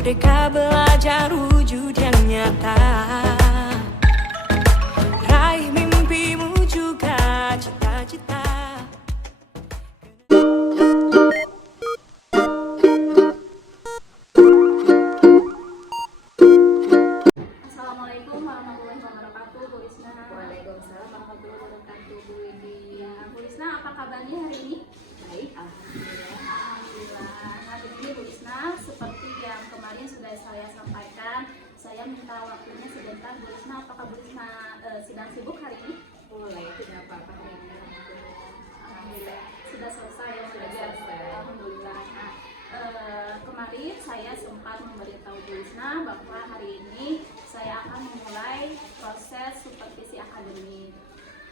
Merdeka belajar wujud yang nyata. Raih mimpimu juga cita-cita. Assalamualaikum warahmatullahi wabarakatuh, Bu Lisna. Waalaikumsalam warahmatullahi wabarakatuh, Bu Widi. Bu Lisna, apa kabarnya hari ini? Baik, alhamdulillah. Alhamdulillah. Nah, begini Bu Lisna, seperti yang kemarin sudah saya sampaikan, saya minta waktunya sebentar. Bu Lisna, apakah Bu Lisna sedang sibuk hari ini? Boleh, tidak apa-apa hari ini. Alhamdulillah. Sudah selesai ya, Sudah belajar. selesai. Alhamdulillah. Nah, kemarin saya sempat memberitahu Bu Lisna bahwa hari ini saya akan memulai proses supervisi akademik.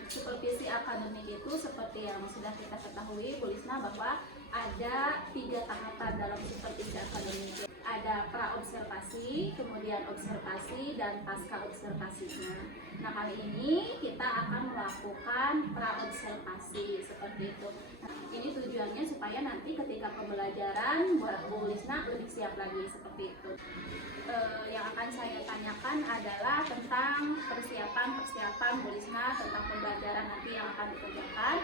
Supervisi akademik itu seperti yang sudah kita ketahui Bu Lisna bahwa ada 3 tahapan dalam supervisi akademik. Ada pra-observasi, kemudian observasi, dan pasca observasinya. Nah, kali ini kita akan melakukan pra-observasi seperti itu. Nah, ini tujuannya supaya nanti ketika pembelajaran Bu Lisna lebih siap lagi seperti itu. Yang akan saya tanyakan adalah tentang persiapan Bu Lisna tentang pembelajaran nanti yang akan dikerjakan.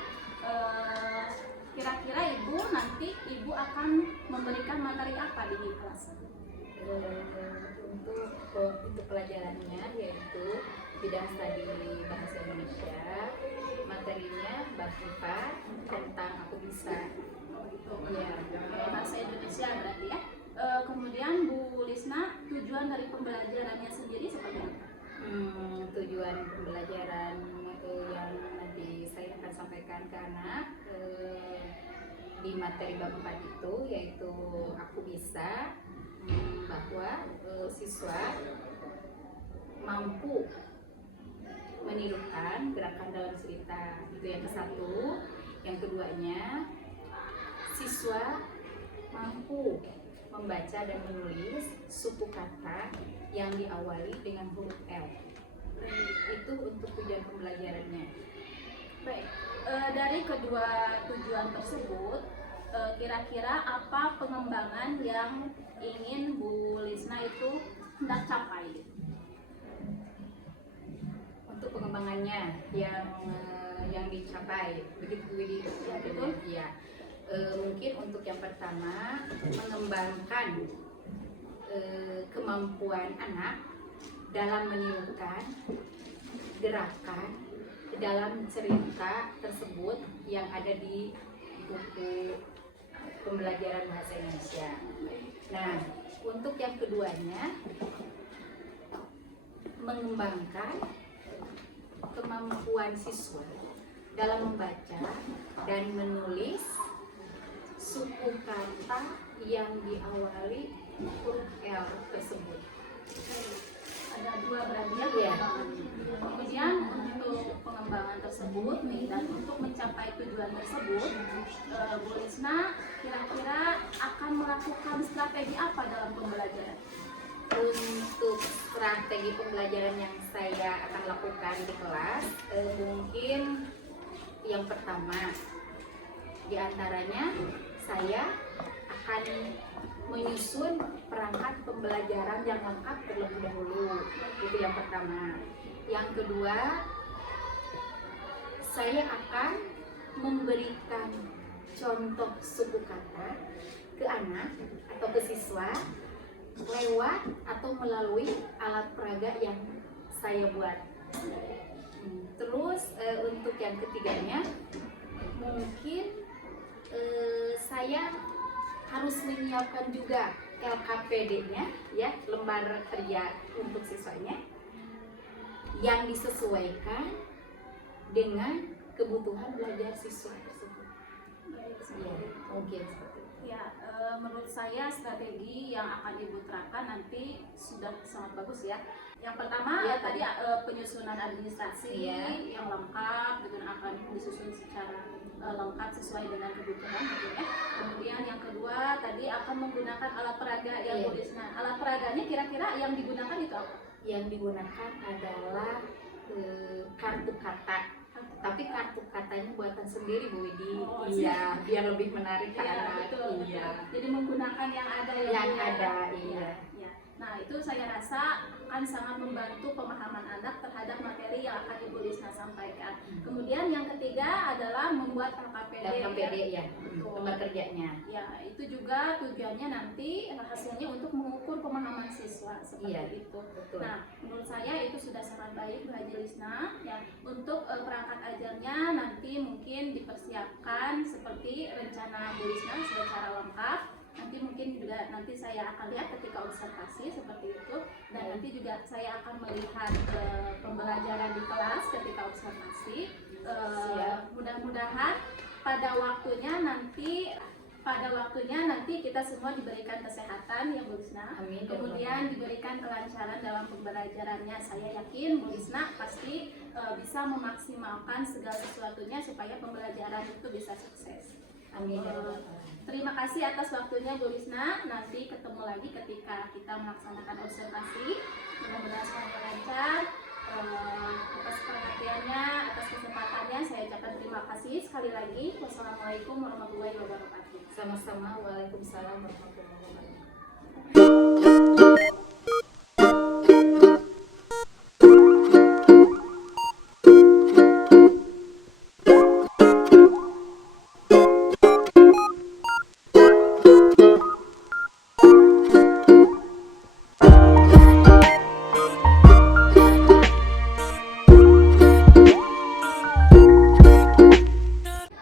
Kira-kira Ibu akan memberikan materi apa di kelas? Untuk pelajarannya yaitu bidang studi bahasa Indonesia, materinya Bakifa tentang aku bisa. Ya, Bahasa Indonesia berarti ya. Kemudian Bu Lisna, tujuan dari pembelajarannya sendiri seperti apa? Tujuan pembelajaran yang nanti saya akan sampaikan ke anak di materi bab 4 itu yaitu aku bisa, bahwa siswa mampu menirukan gerakan dalam cerita, itu yang ke-1. Yang keduanya, siswa mampu membaca dan menulis suku kata yang diawali dengan huruf L. Itu untuk tujuan pembelajarannya. Baik, dari kedua tujuan tersebut, kira-kira apa pengembangan yang ingin Bu Lisna itu hendak capai? Untuk pengembangannya yang dicapai, begitu Widi? Ya, betul. Ya. Mungkin untuk yang pertama, mengembangkan kemampuan anak dalam menirukan gerakan dalam cerita tersebut yang ada di buku pembelajaran bahasa Indonesia. Nah, untuk yang keduanya, mengembangkan kemampuan siswa dalam membaca dan menulis suku kata yang diawali huruf L tersebut. Ada 2 berarti ya Iya. pengembangan. Kemudian untuk pengembangan tersebut nih, dan untuk mencapai tujuan tersebut, Bu Lisna kira-kira akan melakukan strategi apa dalam pembelajaran? Untuk strategi pembelajaran yang saya akan lakukan di kelas, mungkin yang pertama diantaranya saya akan menyusun perangkat pembelajaran yang lengkap terlebih dahulu. Itu yang pertama. Yang kedua, saya akan memberikan contoh suku kata ke anak atau ke siswa lewat atau melalui alat peraga yang saya buat. Terus untuk yang ketiganya, mungkin saya harus menyiapkan juga LKPD-nya, ya, lembar kerja untuk siswanya yang disesuaikan dengan kebutuhan belajar siswa tersebut. Ya, mungkin seperti itu. Ya, menurut saya strategi yang akan Ibu terapkan nanti sudah sangat bagus ya. Yang pertama Ya, tadi penyusunan administrasi yang lengkap dengan akan disusun secara lengkap sesuai dengan kebutuhan gitu ya. Kemudian yang kedua tadi akan menggunakan alat peraga yang Bu Lisna. Alat peraganya kira-kira yang digunakan itu apa? Yang digunakan adalah kartu kata. Tapi kartu katanya buatan sendiri Bu Widi. Oh, iya, biar lebih menarik ke Iya, anak. betul. Iya. Jadi menggunakan yang ada Yang ada, iya. Ya. Nah, itu saya rasa akan sangat membantu pemahaman anak terhadap materi yang akan Ibu Lisna sampaikan. Kemudian yang ketiga adalah membuat LKPD. LKPD ya, Betul. tempat kerjanya. Ya, itu juga tujuannya nanti hasilnya untuk mengukur pemahaman siswa seperti Iya, itu. betul. Nah, menurut saya itu sudah sangat baik Bu Haji Lisna. Ya, untuk perangkat ajarnya nanti mungkin dipersiapkan seperti rencana Bu Lisna secara lengkap. Nanti mungkin juga nanti saya akan lihat ketika observasi seperti itu, dan nanti juga saya akan melihat pembelajaran di kelas ketika observasi. Mudah-mudahan pada waktunya nanti kita semua diberikan kesehatan ya Bu Lisna. Amin. Kemudian diberikan kelancaran dalam pembelajarannya. Saya yakin Bu Lisna pasti bisa memaksimalkan segala sesuatunya supaya pembelajaran itu bisa sukses. Amin. Terima kasih atas waktunya Bu Lisna. Nanti ketemu lagi ketika kita melaksanakan observasi. Mudah-mudahan semuanya lancar. Atas perhatiannya, atas kesempatannya saya ucapkan terima kasih sekali lagi. Wassalamualaikum warahmatullahi wabarakatuh. Sama-sama. Waalaikumsalam warahmatullahi wabarakatuh.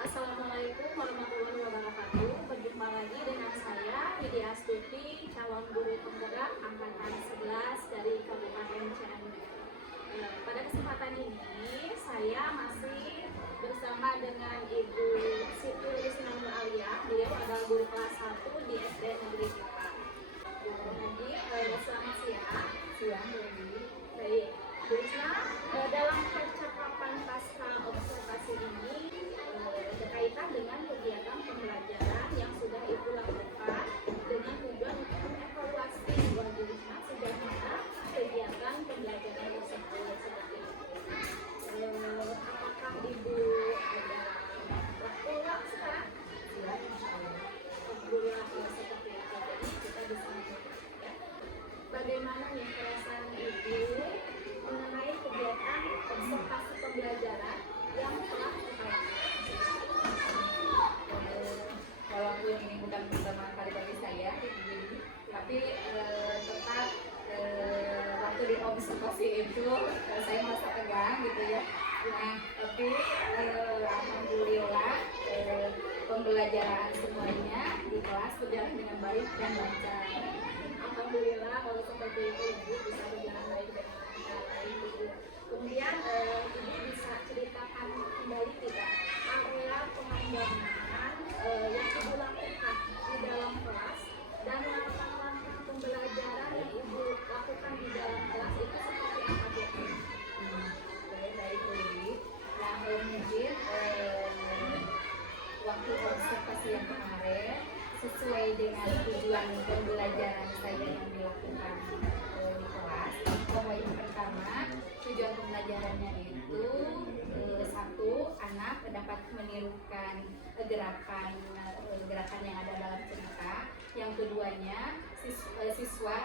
Assalamualaikum warahmatullahi wabarakatuh. Berjumpa lagi dengan saya Widya Astuti, calon guru penggerak angkatan 11 dari Kabupaten Cianjur. Pada kesempatan ini saya masih bersama dengan Ibu Siti Lisna Nur Alia. Beliau adalah guru kelas 1 di SD Negeri kita. Jadi selamat siang. Baik, Bu Lisna, dalam percakapan pasca observasi ini berkaitan dengan kegiatan pembelajaran yang sudah Ibu lakukan dengan tujuan untuk mengevaluasi Bu Haji Lisna sejauh mana kegiatan pembelajaran tersebut seperti itu. Apakah Ibu ada waktu sekarang? Alhamdulillah kalau seperti itu. Jadi kita bisa ya. Bagaimana nih perasaan Ibu mengenai kegiatan observasi pembelajaran yang telah kita lakukan? Walaupun ini bukan pertama kali bagi saya, tapi tetap waktu di observasi itu saya merasa tegang gitu ya. Nah, tapi alhamdulillah pembelajaran semuanya di kelas berjalan dengan baik dan lancar. Alhamdulillah kalau seperti itu Ibu bisa berjalan baik dan lancar. Ibu. Kemudian Ibu bisa ceritakan kembali tidak area pengembangan yang Ibu lakukan di dalam kelas dan langkah-langkah pembelajaran yang Ibu lakukan di dalam kelas itu seperti apa Bu? Baik Dewi. Nah, mungkin waktu observasi yang kemarin sesuai dengan tujuan pembelajaran saya yang dilakukan di kelas. Bahwa yang pertama tujuan pembelajarannya itu satu, anak dapat menirukan gerakan yang ada dalam cerita. Yang keduanya siswa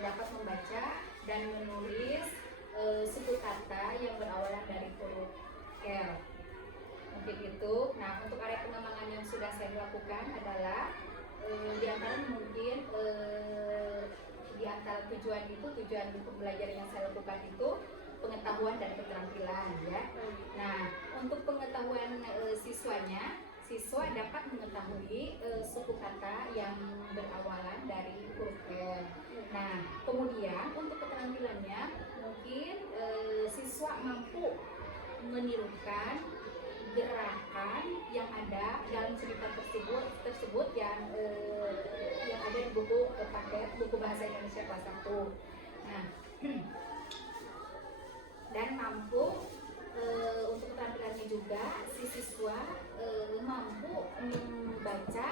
dapat membaca dan menulis suku kata yang berawalan dari huruf R. Mungkin itu. Nah, untuk area pengembangan yang sudah saya lakukan adalah di antara tujuan pembelajaran yang saya lakukan itu pengetahuan dan keterampilan ya. Nah, untuk pengetahuan siswa dapat mengetahui suku kata yang berawalan dari huruf R. Nah, kemudian untuk keterampilannya mungkin siswa mampu menirukan gerakan yang ada dalam cerita tersebut yang ada di buku paket buku bahasa Indonesia kelas 1. Nah, dan mampu untuk keterampilannya juga si siswa mampu membaca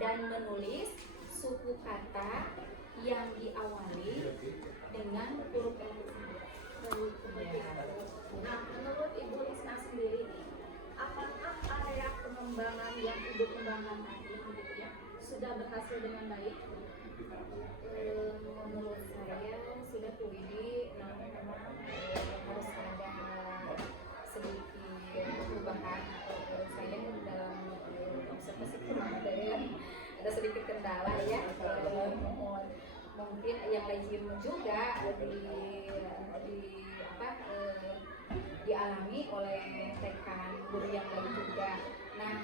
dan menulis suku kata yang diawali dengan huruf L tersebut. Nah, menurut Ibu Lisna sendiri nih, apakah area pengembangan yang Ibu kembangkan tadi gitu ya sudah berhasil dengan baik? Menurut saya sudah Bu Widi, namun memang harus ada sedikit perubahan. Saya dalam observasi ada sedikit kendala ya. Mungkin yang lazim juga dialami oleh rekan guru yang lain juga. Nah,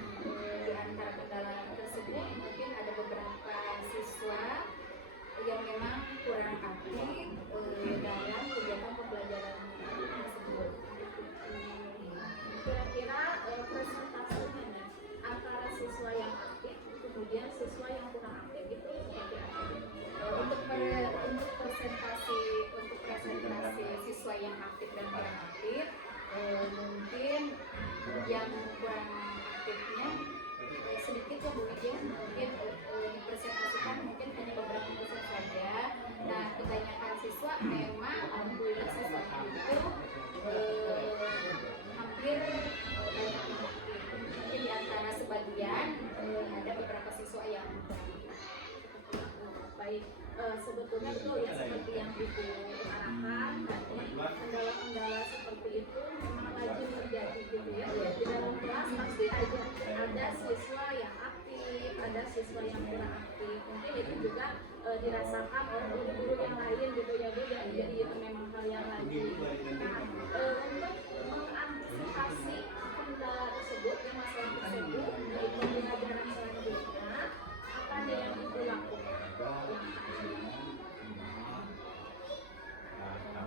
di antara kendala tersebut mungkin ada beberapa siswa yang memang kurang aktif dalam kegiatan pembelajaran tersebut. Kira-kira presentasinya nih antara siswa yang aktif kemudian siswa yang kurang aktif itu seperti apa? Untuk presentasi siswa yang aktif dan kurang aktif, mungkin yang kurang aktifnya sedikit ya Bu Widya, mungkin dipresentasikan mungkin hanya beberapa persen saja. Nah, kebanyakan siswa memang alhamdulillah siswa itu hampir banyak yang aktif. Mungkin di antara sebagian ada beberapa siswa yang kurang aktif. Baik, sebetulnya itu ya seperti yang Ibu arahkan tadi, kendala-kendala seperti itu memang lazim terjadi gitu ya. Di dalam kelas pasti ada siswa yang aktif, ada siswa yang kurang aktif. Mungkin itu juga dirasakan oleh guru-guru yang lain gitu ya Bu ya. Jadi itu memang hal yang lazim. Nah, untuk mengantisipasi kendala tersebut, ya masalah tersebut di pembelajaran selanjutnya, apa nih yang Ibu lakukan?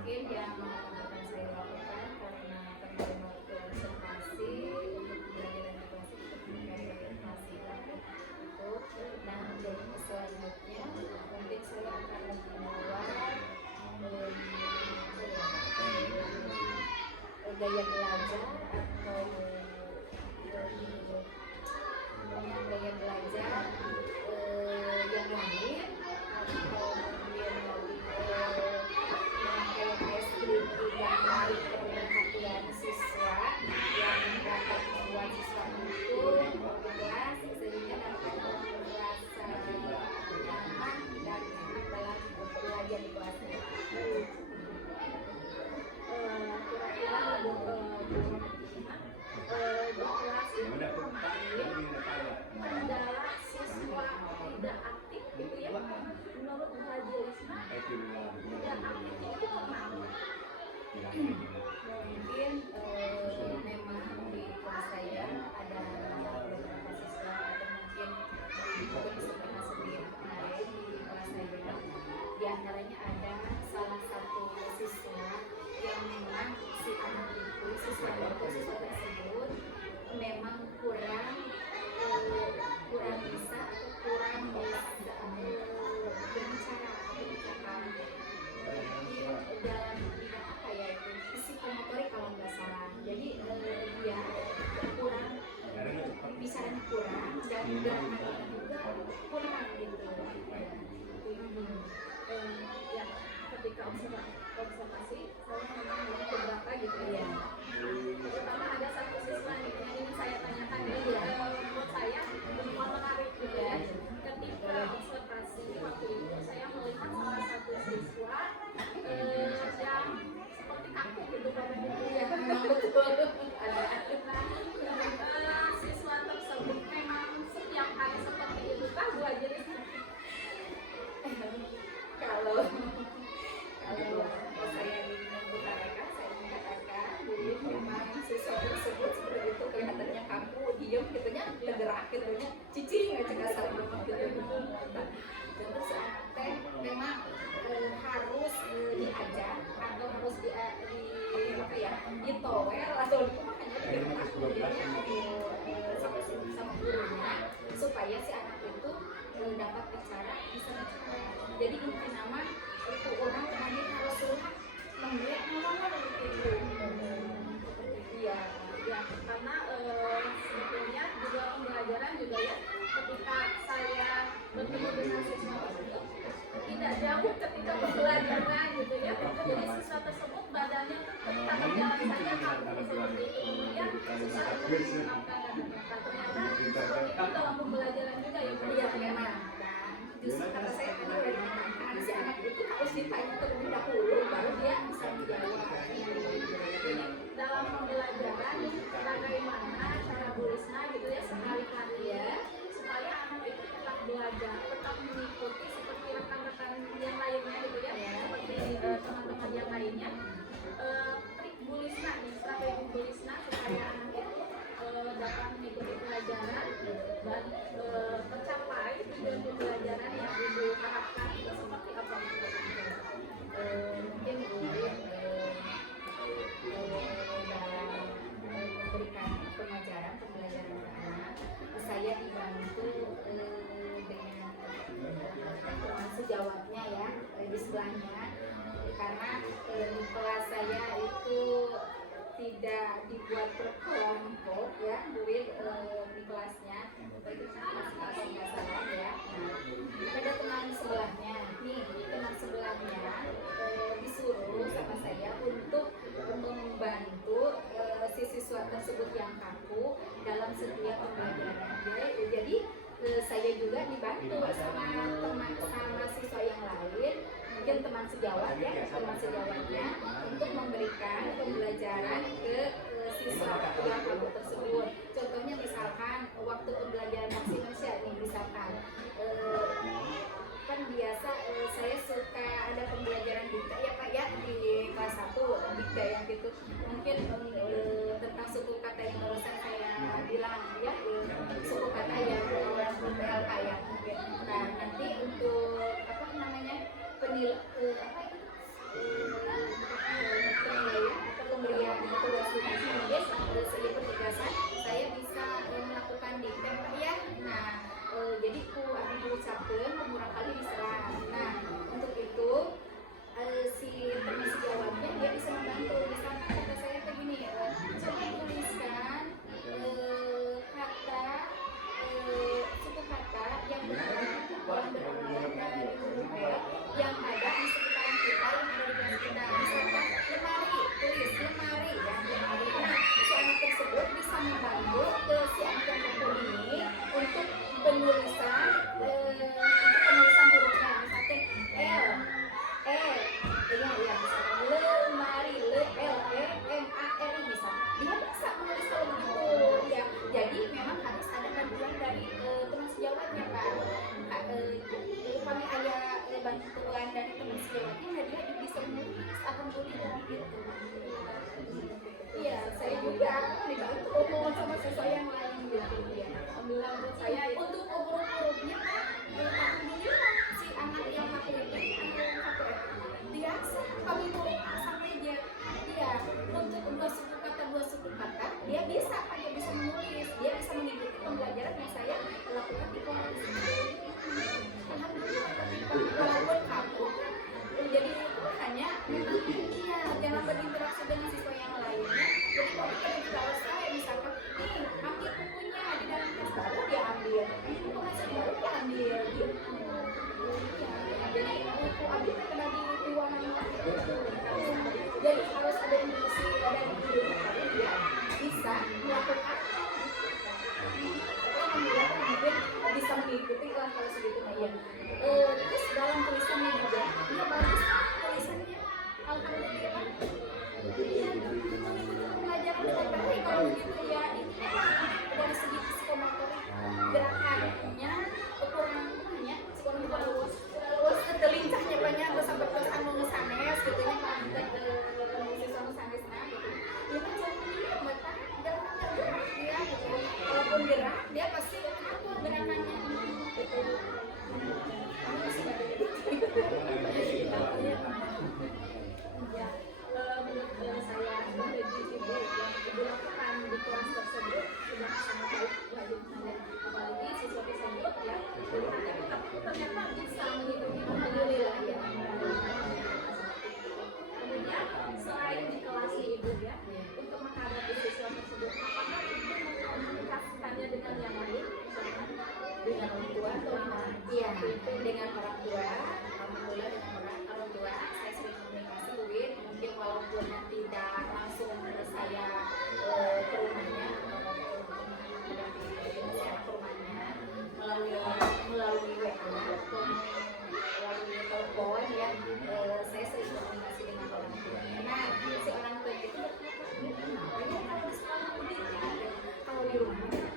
Mungkin yang akan saya lakukan karena penerima presentasi untuk pembelajaran di kelas itu presentasi itu. Nah, dari selanjutnya mungkin saya akan membuat gaya belajar atau gaya belajar yang lain atau mungkin yang menarik perhatian siswa yang dapat membuat siswa itu berkelas sehingga dapat merasa nyaman dan enak dalam belajar di kelasnya. Kira-kira di kelas itu kemarin kendala siswa tidak aktif gitu ya, menurut Bu Haji Lisna tidak aktifnya itu kenapa? Mungkin memang di kelas saya ada beberapa siswa atau mungkin bisa pernah sendiri kemarin di kelas saya, di antaranya ada salah satu siswa yang memang si anak itu siswa tersebut memang kurang bisa atau kurang bisa berbicara dalam bidang apa ya itu psikomotorik kalau nggak salah. Jadi dia kurang bicaranya kurang dan gerakannya juga kurang gitu. Ya, ketika observasi saya memang melihat beberapa gitu ya. Pertama ada satu siswa nih yang ingin saya tanyakan ya. Menurut saya memang menarik gitu ya. Ketika observasi waktu itu saya melihat salah satu siswa yang seperti kaku gitu Bapak Ibu ya. Memang betul ada. Nah, siswa tersebut memang setiap hari seperti itu kah Bu Haji Lisna? Kalau saya mengutarakan, saya mengatakan jadi memang siswa tersebut seperti itu kelihatannya kaku, diam gitunya, bergerak gitunya, cicing aja kasar gitu. Terus teh memang harus diajar atau harus ditowel atau hanya digerak sama gurunya supaya si anak itu dapat bicara, bisa bicara. Jadi inti nama itu orang hanya harus surat membuat nama gitu. Iya, ya karena sebetulnya juga pembelajaran juga ya ketika saya bertemu dengan siswa tersebut tidak jauh ketika pembelajaran gitu ya. Jadi siswa tersebut badannya ketika berjalan saja kaku seperti itu, kemudian susah untuk mengungkapkan ternyata seperti itu dalam pembelajaran juga ya. Iya memang. Dan justru kata saya tadi sekali-kali ya, supaya anak itu tetap belajar, tetap mengikuti seperti rekan-rekan yang lainnya gitu ya, seperti teman-teman yang lainnya. Trik Bu Lisna nih, strategi Bu Lisna supaya anak itu dapat mengikuti pelajaran dan tercapai tujuan pembelajaran yang Ibu harapkan itu seperti apa? Mungkin Bu dalam memberikan pembelajaran ke anak, saya dibantu dengan teman sejawatnya ya di sebelahnya, karena di kelas saya itu tidak dibuat berkelompok ya, murid di kelasnya bagi kelas nggak salah ya. Nah, ada teman sebelahnya nih, teman sebelahnya disuruh sama saya untuk membantu si siswa tersebut yang kaku dalam setiap pembelajaran. Jadi saya juga dibantu sama siswa yang lain, mungkin teman sejawat ya, teman sejawatnya untuk memberikan pembelajaran ke siswa yang kaku tersebut. Contohnya misalkan waktu pembelajaran bahasa Indonesia nih, misalkan kan biasa saya suka ada pembelajaran dikta ya Pak ya di kelas 1 dikta yang gitu, mungkin tentang suku kata yang barusan saya bilang ya, suku kata yang PLK ya mungkin. Nah nanti untuk apa namanya penilaian atau pemberian tugas mungkin sebagai petugasan saya bisa melakukan dikta Pak ya. Nah jadi aku diucapkan beberapa kali diserang. Nah untuk itu si teman sejawatnya dia bisa membantu. Misalnya kata saya kayak gini, coba tuliskan kata suku kata yang berawal dari huruf L yang ada di sekitaran kita, yang ada di kelas kita. Misalkan lemari, tulis lemari ya, lemari. Nah si anak tersebut bisa membantu ke si anak yang kaku ini untuk penulisan hurufnya, misalkan L, misalkan lemari, L-E-M-A-R-I misalkan. Dia bisa menulis kalau begitu ya. Jadi memang harus ada bantuan dari teman sejawatnya Pak. Kami ada bantuan dari teman sejawatnya, nah dia bisa menulis, alhamdulillah gitu. Iya, saya juga dibantu sama siswa yang lain gitu ya. Alhamdulillah menurut saya untuk huruf-hurufnya Pak, alhamdulillah si anak yang kaku ini, anak yang kaku biasa kami tulis A sampai Z. Iya, untuk dua suku kata dia bisa Pak, dia bisa menulis, dia bisa mengikuti pembelajaran yang saya lakukan di kelas. Alhamdulillah walaupun kaku jadi itu hanya iya jangan berinteraksi dengan siswa yang lainnya. Jadi kalau kita di kelas saya misalkan nih ambil bukunya di dalam kelas baru dia ambil, buku masuk baru dia ambil gitu. Jadi buku ambil kena di ruangan jadi harus ada interaksi dari guru baru dia bisa melakukan alhamdulillah mungkin bisa mengikuti kelas segitu ya. Terus dalam tulisannya juga dia bagus tulisannya alhamdulillah mengikuti pelajaran dengan baik kalau begitu ya. Ini dari segi psikomotorik gerakannya kurangnya psikomotorik terlincahnya banyak sampai terus anu sanes gitu ya Pak, siswa sanes nah gitu ya kan dia mata gerakannya gerak dia gitu, walaupun gerak dia pasti apa gerakannya gitu. Kamu masih ada ya menurut saya strategi ibu yang ibu lakukan di kelas tersebut sudah sangat baik wajib saya, apalagi siswa tersebut ya ternyata bisa mengikuti alhamdulillah ya. Kemudian selain di kelas ibu ya, untuk menghadapi siswa tersebut apakah ibu mengkomunikasikannya dengan yang lain, misalkan dengan orang tua atau gimana? Iya, dengan orang tua, alhamdulillah dengan orang tua saya sering komunikasi mungkin walaupun tidak langsung saya ke rumahnya atau ke rumahnya melalui WA atau melalui telepon ya, saya sering komunikasi dengan orang tuanya. Nah si orang tua itu berkata, kalau di sekolah begitu, kalau di rumah enggak,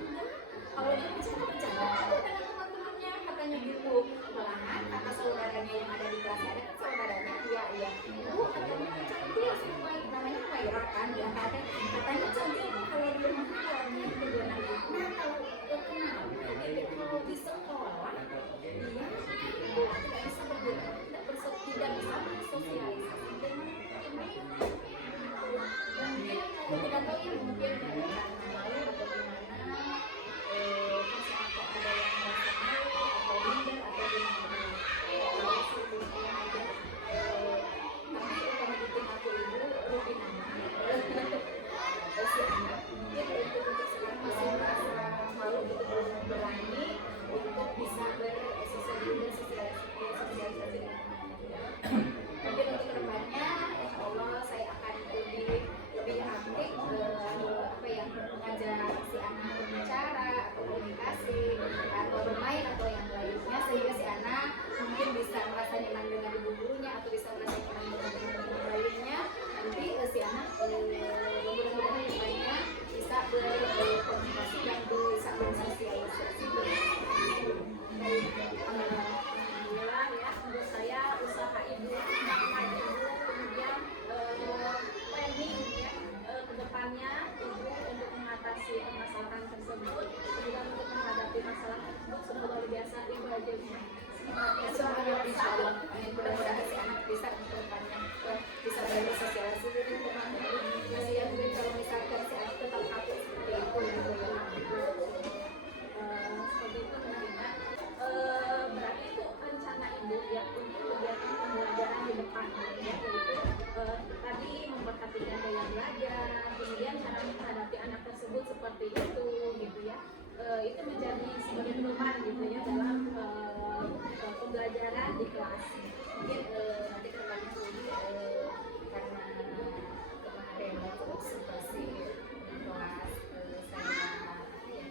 tentunya dalam pembelajaran di kelas. Mungkin nanti ke depannya karena kemarin waktu observasi di kelas saya membuat ya,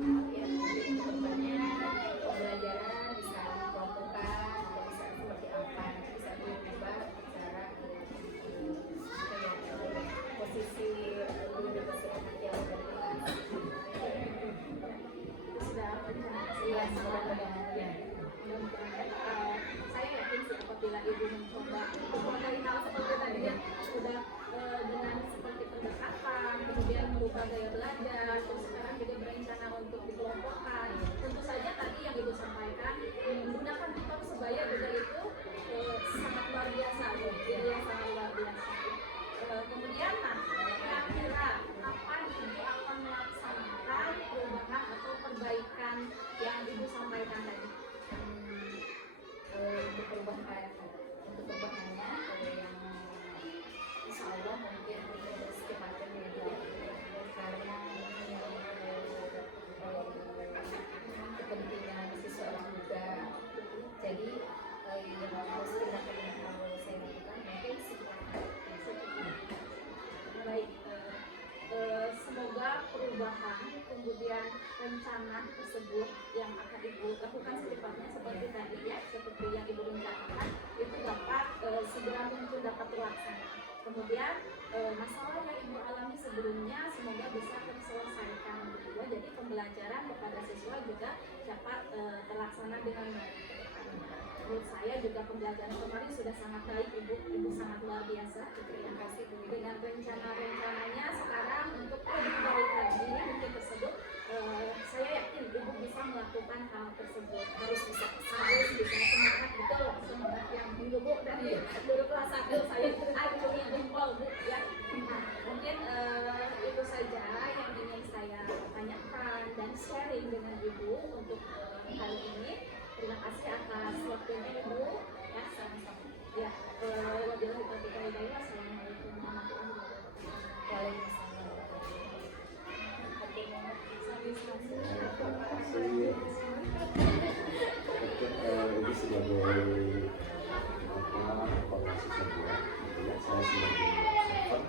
mungkin ke depannya pembelajaran bisa dikelompokkan atau bisa seperti apa, bisa diubah cara posisi guru dan masyarakat yang ada di kelas. Itu sudah rencana Iya, saya sangat sama ya. mudah-mudahan saya yakin sih apabila ibu mencoba dari hal seperti tadi ya sudah dengan seperti pendekatan kemudian merubah gaya belajar terus sekarang juga berencana untuk dikelompokkan tentu saja tadi yang ibu sampaikan menggunakan tutor sebaya juga itu sangat luar biasa yang sangat luar biasa kemudian kira-kira kapan ibu akan melaksanakan perubahan atau perbaikan yang ibu sampaikan tadi? Untuk perubahannya yang insya Allah mungkin secepatnya ya, karena kepentingan siswa anak muda, jadi yang harus dilakukan kalau saya lakukan mungkin secepatnya. Baik, semoga perubahan kemudian rencana tersebut yang akan ibu lakukan secepatnya seperti tadi ya, seperti yang ibu rencanakan itu dapat segera muncul dapat terlaksana. Kemudian masalah yang ibu alami sebelumnya semoga bisa terselesaikan gitu ya. Jadi pembelajaran kepada siswa juga dapat terlaksana dengan baik. Menurut saya juga pembelajaran kemarin sudah sangat baik ibu sangat luar biasa. Terima kasih Bu. Dengan rencana-rencananya sekarang untuk lebih baik lagi mungkin tersebut saya yakin ibu bisa melakukan hal tersebut harus bisa semangat betul semangat yang ibu dari guru kelas 1 saya acungi jempol Bu ya. Nah, mungkin itu saja yang ingin saya tanyakan dan sharing dengan ibu untuk kali ini. Terima kasih atas waktunya ibu ya sama-sama ya wabillahi taufiq wal hidayah. Assalamualaikum warahmatullahi wabarakatuh. Waalaikumsalam. Ini sebagai informasi saja, ya, saya sebagai observer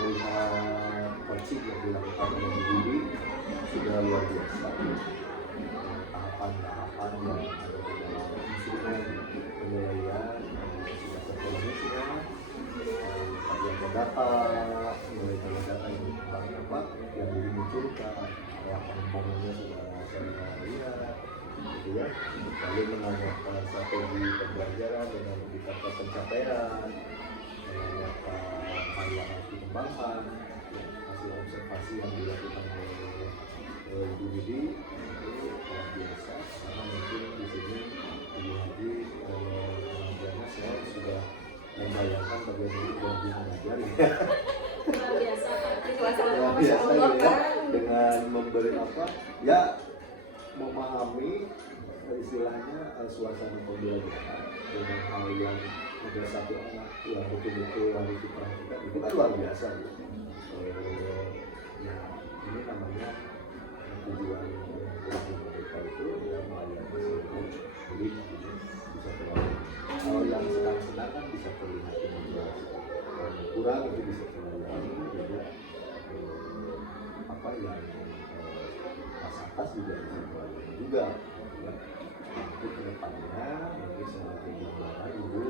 melihat coaching yang dilakukan oleh Bu Didi sudah luar biasa. Tahapan-tahapan yang ada di dalam instrumen penilaian sudah terpenuhi kajian data, mulai dari data yang dikembangkan yang dimunculkan, pengembangannya sudah saya lihat, gitu ya. Lalu menanyakan strategi pembelajaran dengan indikator pencapaian, menanyakan hal yang harus dikembangkan, hasil observasi yang dilakukan oleh Ibu Didi itu luar biasa. Karena mungkin di sini Ibu Haji pengajarnya saya sudah membayangkan bagaimana Ibu Haji mengajar ya. Luar biasa Luar biasa ya, dengan memberi apa ya, memahami istilahnya suasana pembelajaran dengan hal yang ada satu anak yang betul-betul harus diperhatikan itu kan luar biasa ya. Ya ini namanya tujuan mereka itu ya melayani seluruh, jadi bisa terlalu kalau yang senang-senang kan bisa terlihat juga kurang itu bisa terlalu juga apa yang pas atas juga bisa terlalu juga ya. Itu kedepannya mungkin sebagai gimana ibu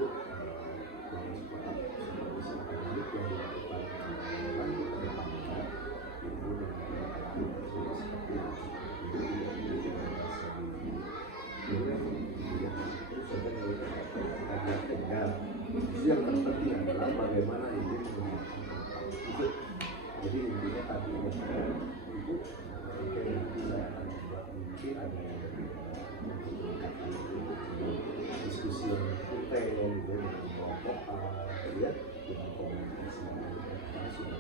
yang seperti akademik yang dilakukan dengan kedepannya ibu dengan anak-anak seperti itu yang terpenting adalah bagaimana ibu itu. Jadi intinya tadi ibu mungkin nanti saya akan membuat mungkin ada diskusi yang detail gitu dengan kelompok ya, dengan komunikasi yang sudah